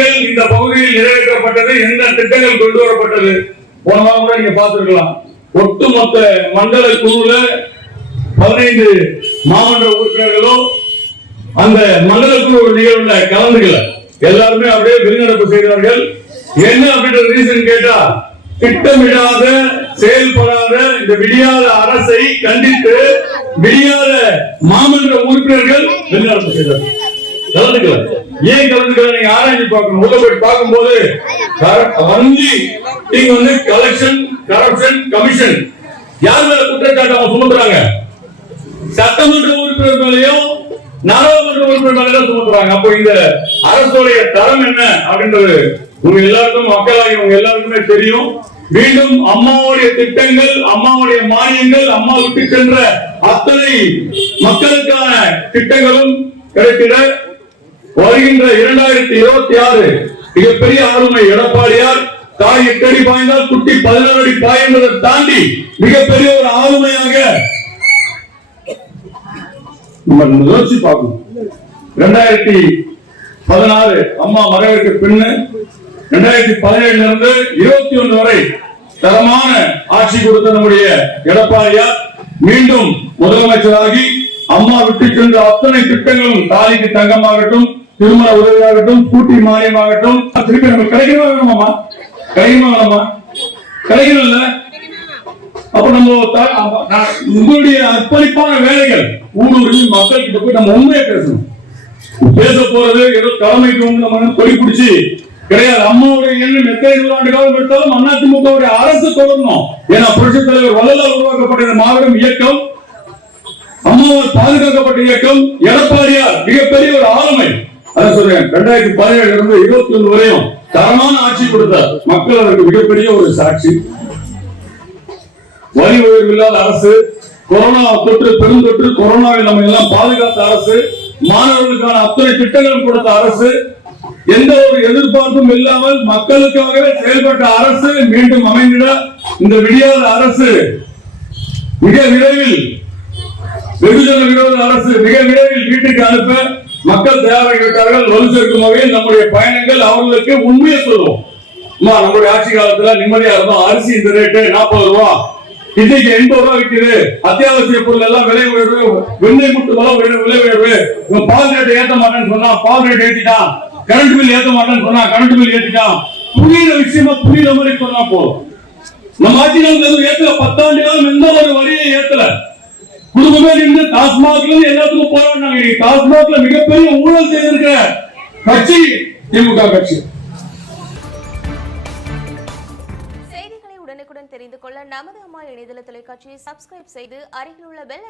இந்த பகுதியில் நிறைவேற்றப்பட்டது எந்த திட்டங்கள் கொண்டு வரப்பட்டது போன கூட நீங்க பார்த்துருக்கலாம். ஒட்டுமொத்த மண்டல குழுல பதினைந்து மாமன்ற உறுப்பினர்களும் அந்த மண்டல குழு நிகழ்வுல கலந்துக்கல. எல்லாருமே அப்படியே வெளிநடப்பு செய்தார்கள். என்ன அப்படின்ற ரீசன் கேட்டா திட்டமிடாத செயல்படாத இந்த விடியாத அரசை கண்டித்து விடியாத மாமன்ற உறுப்பினர்கள் வெளிநடப்பு செய்தார்கள். கலந்துக்கல. ஏன் கலந்துக்கல நீங்க ஆராய்ச்சி பார்க்கணும். உள்ள போய் பார்க்கும்போது வங்கி நீங்க வந்து கலெக்ஷன் கரப்ஷன் கமிஷன் யார் மேல குற்றச்சாட்டு அவங்க சுமத்துறாங்க? சட்டமன்ற உறுப்பினர் மேலையும் நாடாளுமன்ற உறுப்பினர் மேல சுமத்துறாங்க. அப்போ இந்த அரசுடைய தரம் என்ன அப்படின்றது உங்க எல்லாருக்கும் மக்களாகி உங்க எல்லாருக்குமே தெரியும். மீண்டும் அம்மாவுடைய திட்டங்கள் அம்மாவுடைய மானியங்கள் அம்மா விட்டு சென்ற அத்தனை மக்களுக்கான திட்டங்களும் கிடைத்திட வருகின்ற இரண்டாயிரத்தி இருபத்தி ஆறு மிகப்பெரிய ஆளுமை எடப்பாடியார் தாய் எட்டடி பாய்ந்தால் குட்டி பதினாறு அடி பாய்ந்ததை தாண்டி மிகப்பெரிய ஒரு ஆளுமையாக நம்ம யோசிச்சு பார்க்கணும். ரெண்டாயிரத்தி பதினாறு அம்மா மறைவிற்கு பின்னு ரெண்டாயிரத்தி பதினேழுல இருந்து இருபத்தி ஒன்று வரை தரமான ஆட்சி கொடுத்த நம்முடைய எடப்பாடியார் மீண்டும் முதலமைச்சராகி அம்மா விட்டு சென்ற அத்தனை திட்டங்களும் தாலிக்கு தங்கமாகட்டும் திருமண உதவியாகட்டும் கூட்டி மானியமாகட்டும் திருப்பி நம்ம கிடைக்கணுமா வேணுமாமா கிடைக்குமா வேணாமா கிடைக்கணும்ல அப்ப நம்ம உங்களுடைய அர்ப்பணிப்பான வேலைகள். ஊடுருவி மக்கள் கிட்ட போய் நம்ம உண்மையை பேசணும். பேச போறது ஏதோ தலைமைக்கு நம்ம கொடி பிடிச்சி கிடையாது. அம்மாவுடைய எண்ணம் எத்தனை நூறாண்டு காலம் எடுத்தாலும் அதிமுகவுடைய அரசு தொடரணும் ஏன்னா புரட்சித் தலைவர் வள்ளலார் உருவாக்கப்பட்ட மாபெரும் இயக்கம் அம்மாவால் பாதுகாக்கப்பட்ட இயக்கம் எடப்பாடியார் மிகப்பெரிய ஒரு ஆளுமை. அதான் சொல்றேன். ரெண்டாயிரத்தி பதினேழுல இருந்து இருபத்தி ஒன்று வரையும் தரமான ஆட்சி கொடுத்தார் மக்கள் அதற்கு மிகப்பெரிய ஒரு சாட்சி. வரி உயர்வு இல்லாத அரசு கொரோனா தொற்று பெருந்தொற்று கொரோனாவை நம்ம எல்லாம் பாதுகாத்த அரசு மாணவர்களுக்கான அத்தனை திட்டங்களும் கொடுத்த அரசு எந்த ஒரு எதிர்பார்ப்பும் இல்லாமல் மக்களுக்காகவே செயல்பட்ட அரசு மீண்டும் அமைந்திட இந்த விடியாத அரசு மிக விரைவில் வெகுஜன விரோத அரசு மிக விரைவில் வீட்டுக்கு அனுப்ப மக்கள் தேவை கேட்டார்கள் வலு சேர்க்கும் வகையில் நம்முடைய பயணங்கள் அவர்களுக்கு உண்மையை சொல்லுவோம். அம்மா நம்முடைய ஆட்சி காலத்துல நிம்மதியா இருந்தோம். அரிசி இந்த ரேட்டு நாற்பது ரூபா. இன்னைக்கு எண்பது ரூபா விக்குது. அத்தியாவசிய பொருள் எல்லாம் விலை உயர்வு. வெண்ணெய் முட்டு விலை உயர்வு விலை உயர்வு. பால் ரேட் ஏத்த மாட்டேன்னு சொன்னா பால் ரேட் ஏத்திட்டான். கரண்ட் பில் ஏத்த மாட்டேன்னு சொன்னா கரண்ட் பில் ஏத்திட்டான். புரியுற விஷயமா புரியுற மாதிரி சொன்னா போதும். நம்ம ஆட்சி காலத்துல எதுவும் ஏத்தல? பத்தாண்டு காலம் எந்த ஒரு வரியை ஏத்தல. குடும்பமே நின்று டாஸ்மாக்ல இருந்து எல்லாத்துக்கும் போராடினாங்க. இன்னைக்கு டாஸ்மாக்ல மிகப்பெரிய ஊழல் செய்திருக்கிற கட்சி திமுக கட்சி. செய்திகளை உடனுக்குடன் தெரிந்து கொள்ள நமது அம்மா இணையதள தொலைக்காட்சியை சப்ஸ்கிரைப் செய்து அருகில் உள்ள பெல்